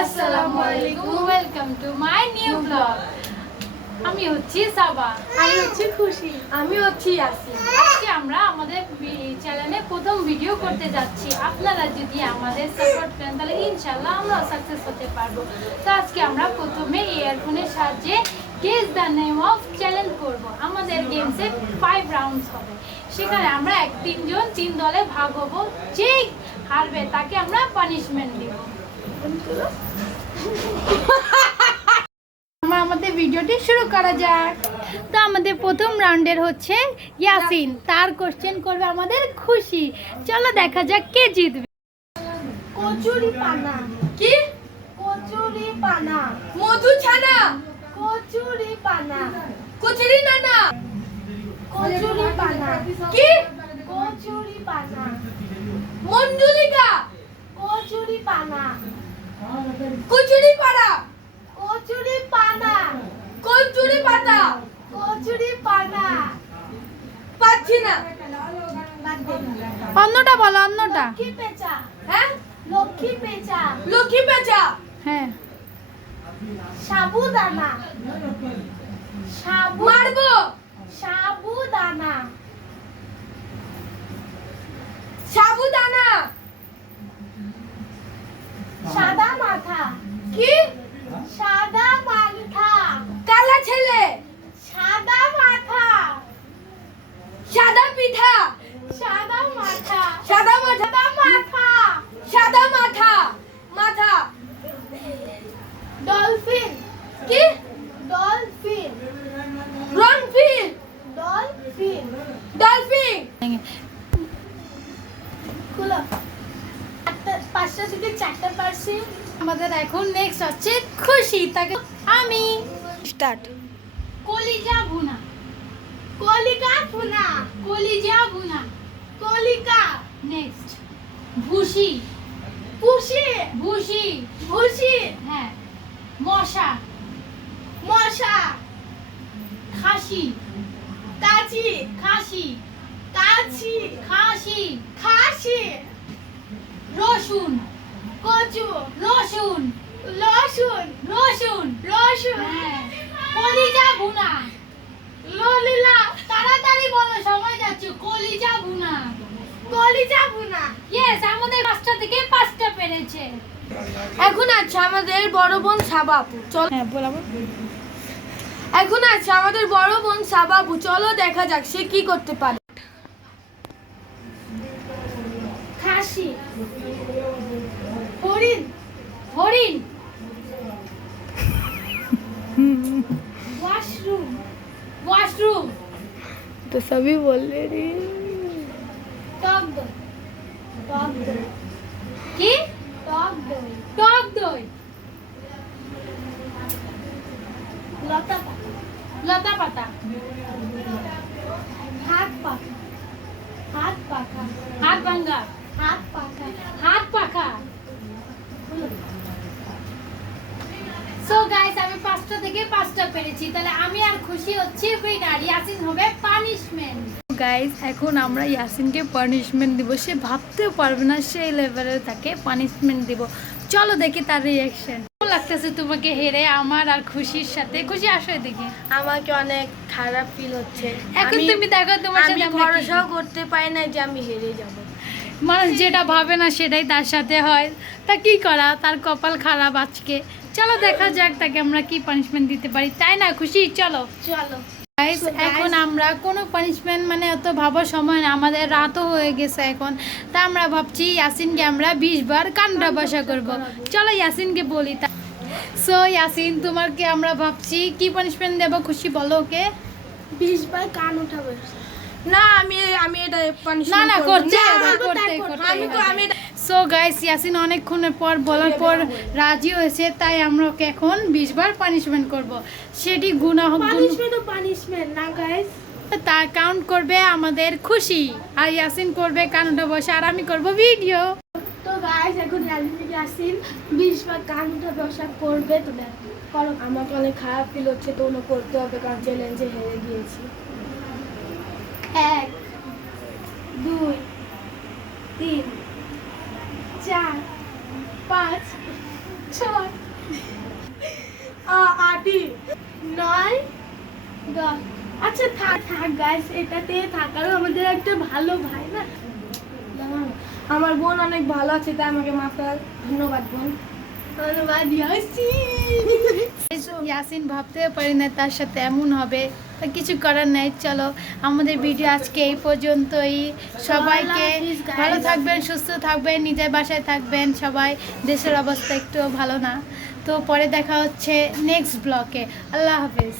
আসসালামু আলাইকুম, welcome to my new blog. আমি হচ্ছি সাবা, আমি হচ্ছি খুশি, আমি হচ্ছি ইয়াসিন। আজকে আমরা আমাদের চ্যানেলে প্রথম ভিডিও করতে যাচ্ছি। আপনারা যদি আমাদের সাপোর্ট করেন তাহলে ইনশাআল্লাহ আমরা সাকসেস হতে পারবো। তো আজকে আমরা প্রথমে ইয়ারফোনের সাহায্যে guess the name of challenge করব। আমাদের গেমসে 5 রাউন্ডস হবে। সেখানে আমরা তিনজন 3 দলে ভাগ হব। যে হারবে তাকে আমরা পানিশমেন্ট দিব। আমরা আমাদের ভিডিওটি শুরু করা যাক। তো আমাদের প্রথম রাউন্ডের হচ্ছে ইয়াসিন, তার কোশ্চেন করবে আমাদের খুশি। চলো দেখা যাক কে জিতবে। কচুরি পানা। কি? কচুরি পানা। মধু ছানা। কচুরি পানা। কচুরি নানা। কচুরি পানা। কি? কচুরি পানা। মঞ্জুলিকা। কচুরি পানা। কচুরি পাড়া। কচুরি পানা। কচুরি পাতা। কচুরি পানা। পাচ্ছি না। অন্যটা বলো, অন্যটা। লক্ষ্মী পেঁচা। হ্যাঁ? লক্ষ্মী পেঁচা। লক্ষ্মী পেঁচা। হ্যাঁ। সাবুদানা। সাবু মারবো। সাবুদানা। সাবুদানা। সাদা মাথা। কি? সাদা মাথা। কালা ছেলে। সাদা মাথা। সাদা পিঠা। সাদা মাথা। সাদা মাথা। সাদা মাথা। সাদা মাথা। মাথা। ডলফিন। কি? ডলফিন। রংফিল। ডলফিন। ডলফিন। খুলো। 5টা থেকে 4টা পারছি। আমাদের এখন নেক্সট হচ্ছে খুশি, তাকে আমি স্টার্ট। কলিজা ভুনা। কলিকা ভুনা। কলিজা ভুনা। কলিকা। নেক্সট ভুসি। পুষি। ভুসি। ভুসি। হ্যাঁ। মশা। মশা। খাসি। কাচি। খাসি। কাছি। খাসি। খাসি। রসুন। কচু। রসুন। লসুন। রসুন। রসুন। হ্যাঁ। কলিজা ভুনা। ললিলা। তাড়াতাড়ি বলো, সময় যাচ্ছে। কলিজা ভুনা। কলিজা ভুনা। ইয়েস, আমাদের 5টা থেকে 5টা পেরেছে। এখন আছে আমাদের বড় বোন সাবাপু। চল। হ্যাঁ, বলাবো। এখন আছে আমাদের বড় বোন সাবাবু। চলো দেখা যাক সে কি করতে পারে। খাসি। হরিণ। হরিণ। ওয়াশরুম। ওয়াশরুম। तो सभी बोल रहे टॉक दो। टॉक दो। কি? टॉक दो। টক দই। लता লতা পাতা। हाथ पाखा। हाथ पाखा। হাত ভাঙ্গা। हाथ पाखा। হাত পাখা। সো গাইস, আমি 5টা থেকে 5টা পেরেছি। তাহলে আমি আর খুশি হচ্ছি উইনার। ইয়াসিন হবে পানিশমেন্ট। গাইস, এখন আমরা ইয়াসিনকে পানিশমেন্ট দিব। সে ভাবতেও পারবে না সেই লেভেলে তাকে পানিশমেন্ট দিব। চলো দেখি তার রিঅ্যাকশন। কেমন লাগতেছে তোমাকে হেরে আমার আর খুশির সাথে? খুশি, আসো এদিকে। আমাকে অনেক খারাপ ফিল হচ্ছে। এখন তুমি দেখো তোমার সাথে আমি আমরা কি ভরসাও করি। করতে পারি না যে আমি হেরে যাব। মানুষ যেটা ভাবে না সেটাই তার সাথে হয়। তা কি করা, তার কপাল খারাপ আজকে। চলো দেখা যাক তাকে আমরা কি পানিশমেন্ট দিতে পারি, তাই না খুশি? চলো। চলো। গাইস, এখন আমরা কোনো পানিশমেন্ট মানে অত ভাবার সময় না, আমাদের রাতও হয়ে গেছে এখন। তা আমরা ভাবছি ইয়াসিনকে আমরা 20 বার কান্ডা ভাষা করব। চলো ইয়াসিনকে বলি। সো ইয়াসিন, তোমাকে আমরা ভাবছি কি পানিশমেন্ট দেব, খুশি বলো ওকে। 20 বার কান উঠাবে। না, আমি এটা না পানিশমেন্ট না, করব। করতে না, হবে, আমি সো গাইস, ইয়াসিন অনেকক্ষণের পর বলার পর রাজি হয়েছে, তাই আমরা ওকে এখন 20 বার পানিশমেন্ট করব। সেটি গুণা হোক, পানিশমেন্ট না গাইস। তা কাউন্ট করবে আমাদের খুশি, আর ইয়াসিন করবে কানুটা বসে, আর আমি করব ভিডিও। তো গাইস, এখন ইয়াসিন 20 বার কান উঠা বসা করবে। তো দেখো, করো। আমাকে অনেক খারাপ ফিল হচ্ছে, তো ওনো করতে হবে কারণ চ্যালেঞ্জে হেরে গিয়েছি। 1 2 3 4 5 6 8 9 10। আচ্ছা থাক থাক গাইস, এটাতে থাকারও আমাদের একটা ভালো ভাই না। আমার বোন অনেক ভালো আছে, তাই আমাকে মাফ কর। ধন্যবাদ বোন, ধন্যবাদ ইয়াসিন ভাবতেও পারি না তার সাথে এমন হবে, তা কিছু করার নাই। চলো আমাদের ভিডিও আজকে এই পর্যন্তই। সবাইকে ভালো থাকবেন, সুস্থ থাকবেন, নিজের বাসায় থাকবেন সবাই। দেশের অবস্থা একটু ভালো না, তো পরে দেখা হচ্ছে নেক্সট ব্লগে। আল্লাহ হাফেজ।